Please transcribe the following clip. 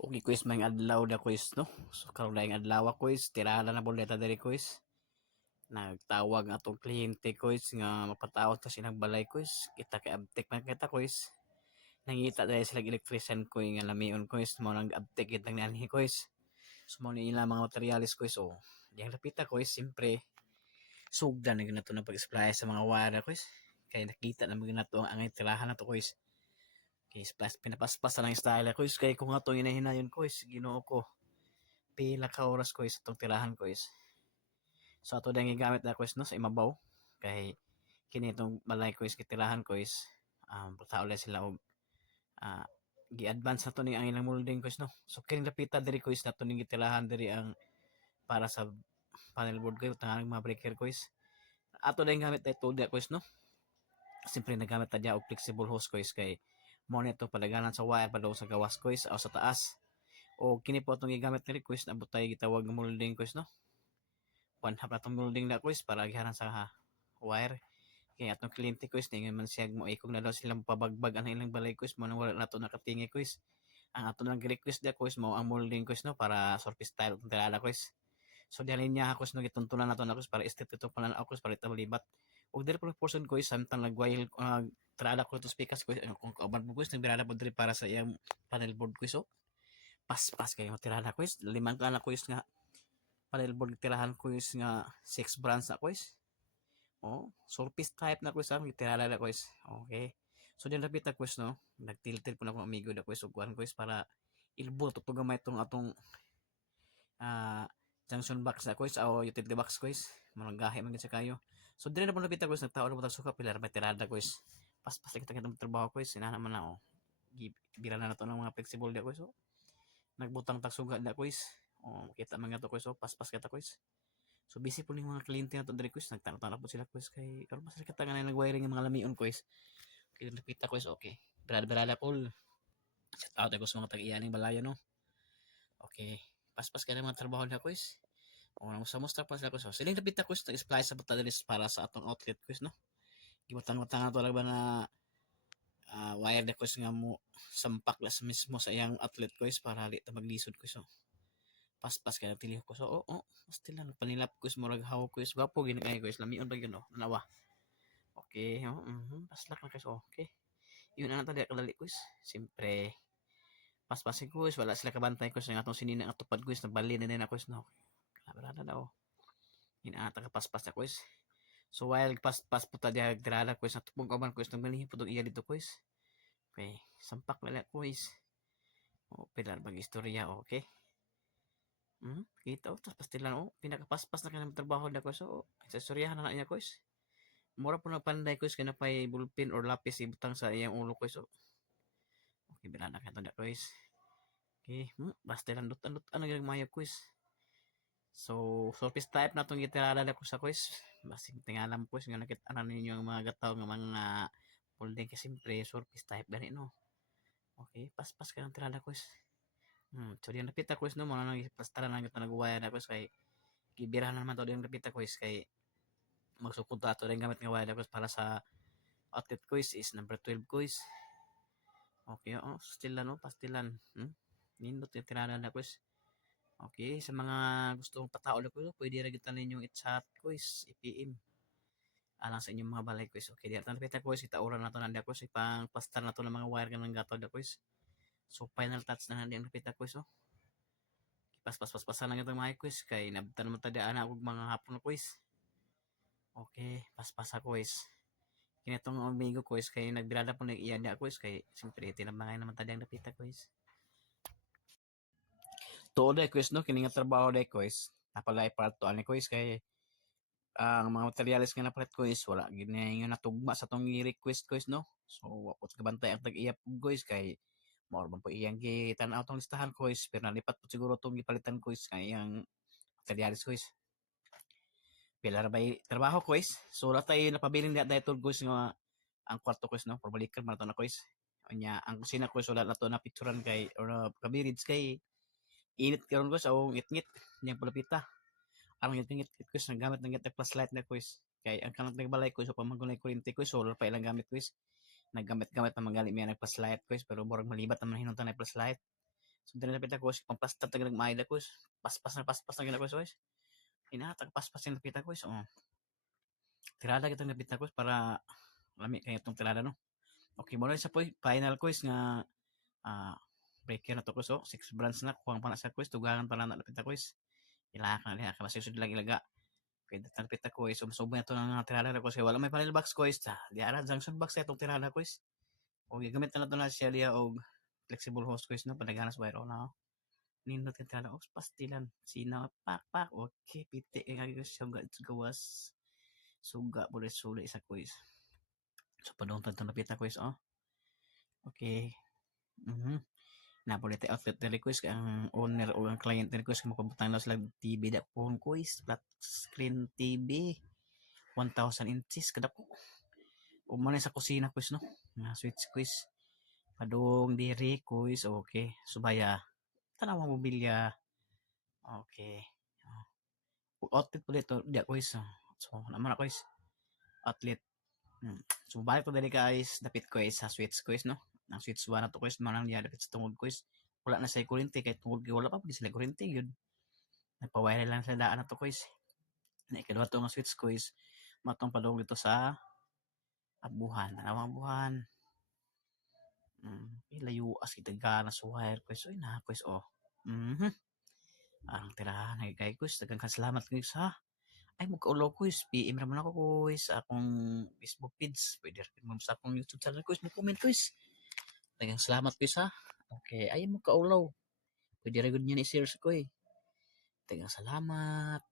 Okay quiz may adlaw da quiz no. So karon daing adlaw quiz tirada na boleta diri quiz. Nagtawag nga atong kliyente quiz nga mapatawag ta silang balay quiz. Kita kay abtek man kita quiz. Nangita dahil sila electrician ko nga lamion quiz mo nang abtek kitang nanhi quiz. So mo ni ila mga materialis quiz o. Yang lapita quiz simpre sugdan na ginato na pag-supply sa mga wire quiz. Kay nakita na mga nato ang angay tirahan na to quiz. Kay plus pinapaspas na lang yung style quiz kay kung ato hinahinayon quiz Ginoo ko pila ka oras ko is itong tirahan ko is. So ato dang gigamit na ko is no sa imabaw kay kini itong balay ko is kitirahan ko is pagtao sila og uh, gi-advance na to ni ang ilang molding ko is no. So kini lapita diri ko is nato ning gitirahan diri ang para sa panel board ko tanang mga breaker ko is. Ato dang gamit ay tulda ko is no. Siyempre nagamit ta og flexible hose ko is kay mo nito palaganan sa wire pa daw sa gawas ko is o sa taas. O kini po itong gigamit ni request na butay gitawag ng molding ko is no. One half na itong molding na ko is para giharan sa wire. Kaya atong kliyente ko is ningon man siya mo ikog na daw silang pabagbag ang ilang balay ko is mo nang wala na ito nakatingi ko is. Ang ato nang request da ko is mo ang molding ko is no para surface tile itong tirada ko is. So dihalin niya ako is no gituntunan na ito na ko is para estate ito panan ako is para ito malibat. Ug diri po portion ko is samtang nagwahil tirada ko ito speakers ko is kung kauban mo ko is nagbirada po diri para sa iyang panel board ko is so paspas kayo tirada ko is limang ka na ko is nga panel board tirahan ko is nga 6 brands na ko is. Oh, surface type na ko sa tirada na ko is. Okay. So din napita ko is no, nagtiltil po na ko amigo na ko is ugwan ko is para ilbo tutuga may itong atong ah junction box na ko is o utility box ko is managahe man sa kayo. So dire na po napita ko is nagtao na po suka pilar may tirada ko is. Paspas kita kitang trabaho ko is sinana man na oh. Bira na to ng mga flexible da ko is. Nagbutang tagsuga da ko is. Oh, kita man nga to ko is. Paspas kita ko is. So busy po ning mga kliyente nato diri quiz nagtanong-tanong po sila quiz kay karon pa sila katangan nag-wiring ng mga lamion quiz. Kay nakita quiz okay. Brada all. Shout out ako sa mga tag-iyaning balaya no. Okay. Paspas ka mga trabaho na quiz. O nang musta pa sila quiz. So, siling napita quiz nag-splice sa batalis para sa atong outlet quiz no. Gibutang-butang to lang ba na wire na quiz nga mo sampak la sa mismo sa iyang outlet quiz para di ta maglisod quiz. So, paspas kaya nagtiliw ko so still lang panilap ko is murag haw ko is gwapo gini kay ko is lamion ba yun nawa okay paslak na kayo okay yun ang tadi kadali ko is siyempre paspasin ko is wala sila kabantay ko sa atong sininang atupad ko is nabali na din ako is no kabarada daw inaata ka paspas ako is so while paspas puta diha tirada ko is natupong kauban ko is nagmalihi pud iya dito ko is okay sampak wala ko is pilar bag istorya okay. Kita tapos pastilan pinakapaspas na kanang trabaho na ko so istoryahan na niya ko is. Mura po na panday ko is kanapay bulpin or lapis ibutang sa iyang ulo ko so. Okay, binana ka to da ko is. Okay, basta lang dut ano yung mayo ko is. So, surface type na itong gitirada na ko sa quiz. Basing tingalam ko is nga nakita na ninyo yung mga gataw ng mga folding kasi siyempre surface type gani no. Okay, paspas ka ng tirada quiz. So yung napita quiz no mo nang plastara na gito nagwaya na quiz kay gibirahan na naman to yung napita quiz kay magsukod ato rin gamit nga wire quiz para sa outlet quiz is number 12 quiz. Okay, still no, pastilan. Nindot yung tirada na quiz. Okay, sa mga gustong patao na quiz, pwede ragitan ninyo i-chat quiz, i-PM. Alang sa inyong mga balay quiz. Okay, di atan pita quiz, itauran na to nanda quiz, ipang pastar na to ng mga wire ganang gato na quiz. So, final touch na nandi ang pita quiz, oh. Pas-pas-pas-pasan lang itong mga quiz, kay nabtan naman tadaan na mga hapon na quiz. Okay, pas-pasa quiz. Kinitong amigo quiz, kay nagbirada po na iyan niya quiz, kay siyempre, tinabangay naman tadang napita quiz. Tuod ay quiz no kini nga trabaho day quiz napalay part to ani quiz kay ang mga materials nga napalit quiz wala gid nga natugma sa tong request quiz no so wapot ka bantay ang tag-iya quiz kay mao man po iyang gitan-aw tong listahan quiz pero nalipat po siguro tong gipalitan quiz kay iyang materials quiz pila ra bay trabaho quiz so ratay napabiling diha daytol quiz nga ang kwarto quiz no probalikan man to na quiz nya ang kusina quiz wala na to na picturean kay or kabirids kay init karon ko sa ngit-ngit niyang palapita aron ngit-ngit ko sa gamit ng plus light na quiz kay ang kanang nagbalay ko so pamagunay kuryente ko solar pa ilang gamit quiz naggamit-gamit pa magali miya nag plus light quiz pero murag malibat naman hinunta na plus light So dili napita kuis pampasta tag nagmaida kuis. Paspas na gina kuis. Inatag paspas yung napita kuis. Oh. Tirada kita napita kuis para lami kay itong tirada no. Okay, mo sa po final quiz nga breaker na to quiz oh. 6 brands na kuwang pa na sa quiz tugangan pa na napita quiz. Ilaha ka na masisud lang ilaga. Pwede tan pita quiz umsubo na to ng tirada na quiz kay wala may panel box quiz ta. Di ara junction box sa itong tirada quiz. O gigamit na to na siya diya og flexible host quiz no padaganas wire na. Nindot ka tirada oh pastilan. Sina pak okay piti kay siya gawas. Suga boleh sulit sa quiz. So padung tanto napita quiz oh. Okay. Mhm. Napoli tayo outlet na request ang owner o ang client na request kung makabutang na sila TV da phone quiz flat screen TV 1000 inches kada po umanay sa kusina quiz no na switch quiz padung diri quiz okay subaya tanaw mobilya okay outlet po dito dia quiz so naman ako quiz outlet so balik ko dali guys dapit quiz sa switch quiz no ang switch 1 na to quiz manang niya dapit sa tungod quiz wala na sa kurente kay tungod wala pa pag sila kurente yun nagpawire lang sa daan na to quiz na ikaduha to nga switch quiz matong padong dito sa abuhan tanawang abuhan ilayo as kita gana sa wire quiz oy na quiz oh ang tirahan ay kay quiz daghang salamat quiz ha ay magkaulo quiz PM raman ako quiz akong Facebook page pwede rin mo sa akong YouTube channel quiz mo comment quiz daghang salamat quiz ha okay ay magkaulaw pwede rin gud niya ni share ko daghang salamat